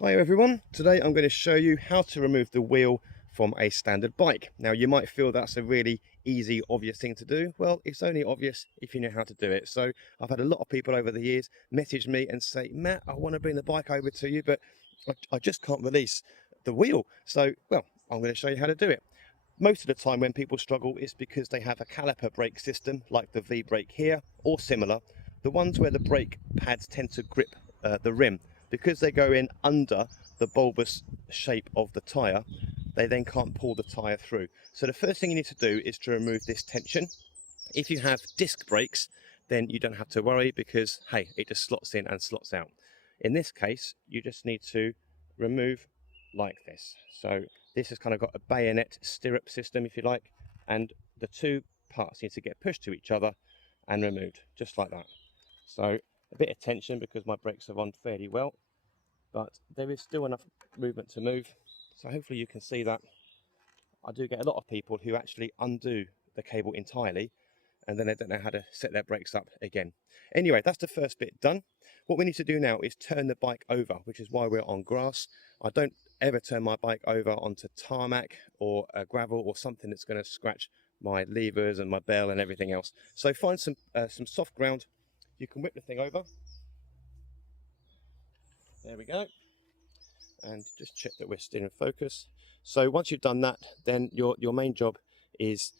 Hi everyone, today I'm going to show you how to remove the wheel from a standard bike. Now you might feel that's a really easy, obvious thing to do. Well, it's only obvious if you know how to do it. So I've had a lot of people over the years message me and say, Matt, I want to bring the bike over to you, but I just can't release the wheel. So, well, I'm going to show you how to do it. Most of the time when people struggle, it's because they have a caliper brake system like the V brake here or similar. The ones where the brake pads tend to grip the rim, because they go in under the bulbous shape of the tyre, they then can't pull the tyre through. So the first thing you need to do is to remove this tension. If you have disc brakes, then you don't have to worry because, hey, it just slots in and slots out. In this case, you just need to remove like this. So this has kind of got a bayonet stirrup system, if you like, and the two parts need to get pushed to each other and removed, just like that. So a bit of tension because my brakes are on fairly well, but there is still enough movement to move. So hopefully you can see that. I do get a lot of people who actually undo the cable entirely and then they don't know how to set their brakes up again. Anyway, that's the first bit done. What we need to do now is turn the bike over, which is why we're on grass. I don't ever turn my bike over onto tarmac or gravel or something that's going to scratch my levers and my bell and everything else. So find some soft ground. You can whip the thing over. There we go. And just check that we're still in focus. So once you've done that, then your main job is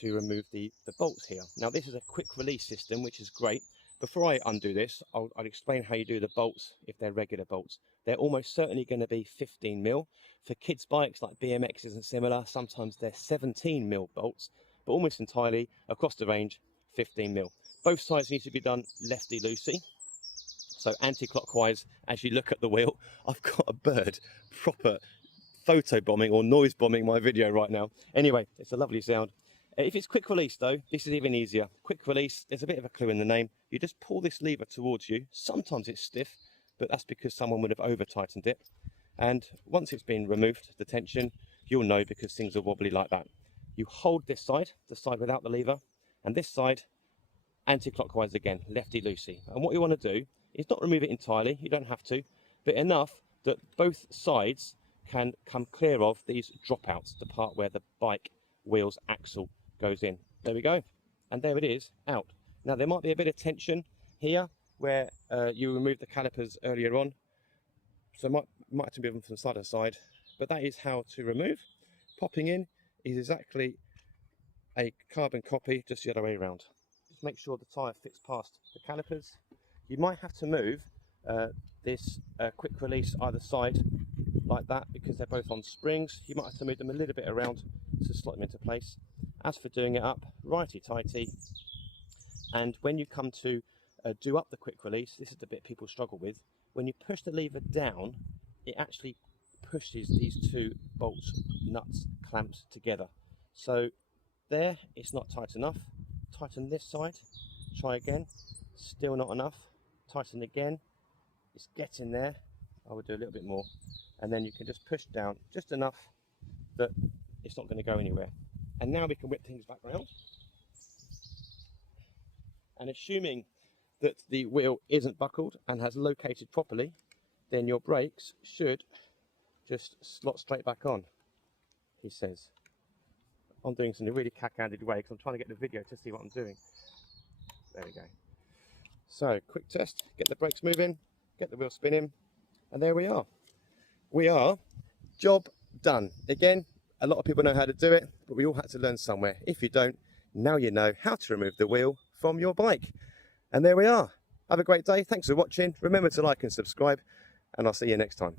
to remove the bolts here. Now this is a quick release system, which is great. Before I undo this, I'll explain how you do the bolts if they're regular bolts. They're almost certainly going to be 15 mil. For kids bikes like BMXs and similar, sometimes they're 17 mil bolts, but almost entirely across the range, 15 mil. Both sides need to be done lefty-loosey. So anti-clockwise, as you look at the wheel, I've got a bird proper photo bombing or noise bombing my video right now. Anyway, it's a lovely sound. If it's quick release though, this is even easier. Quick release, there's a bit of a clue in the name. You just pull this lever towards you. Sometimes it's stiff, but that's because someone would have over tightened it. And once it's been removed, the tension, you'll know because things are wobbly like that. You hold this side, the side without the lever, and this side anti-clockwise again, lefty-loosey. And what you want to do is not remove it entirely, you don't have to, but enough that both sides can come clear of these dropouts, the part where the bike wheel's axle goes in. There we go. And there it is, out. Now there might be a bit of tension here where you removed the calipers earlier on. So might have to move them from side to side, but that is how to remove. Popping in is exactly a carbon copy, just the other way around. Just make sure the tyre fits past the calipers. You might have to move this quick release either side like that because they're both on springs. You might have to move them a little bit around to slot them into place. As for doing it up, righty-tighty. And when you come to do up the quick release, this is the bit people struggle with. When you push the lever down, it actually pushes these two bolts, nuts, clamps together. So there, it's not tight enough. Tighten this side, try again, still not enough. Tighten again, it's getting there. I would do a little bit more. And then you can just push down just enough that it's not going to go anywhere. And now we can whip things back around. And assuming that the wheel isn't buckled and has located properly, then your brakes should just slot straight back on, he says. I'm doing this in a really cack-handed way because I'm trying to get the video to see what I'm doing. There we go. So, quick test, get the brakes moving, get the wheel spinning, and there we are. We are job done. Again, a lot of people know how to do it, but we all had to learn somewhere. If you don't, now you know how to remove the wheel from your bike. And there we are. Have a great day. Thanks for watching. Remember to like and subscribe, and I'll see you next time.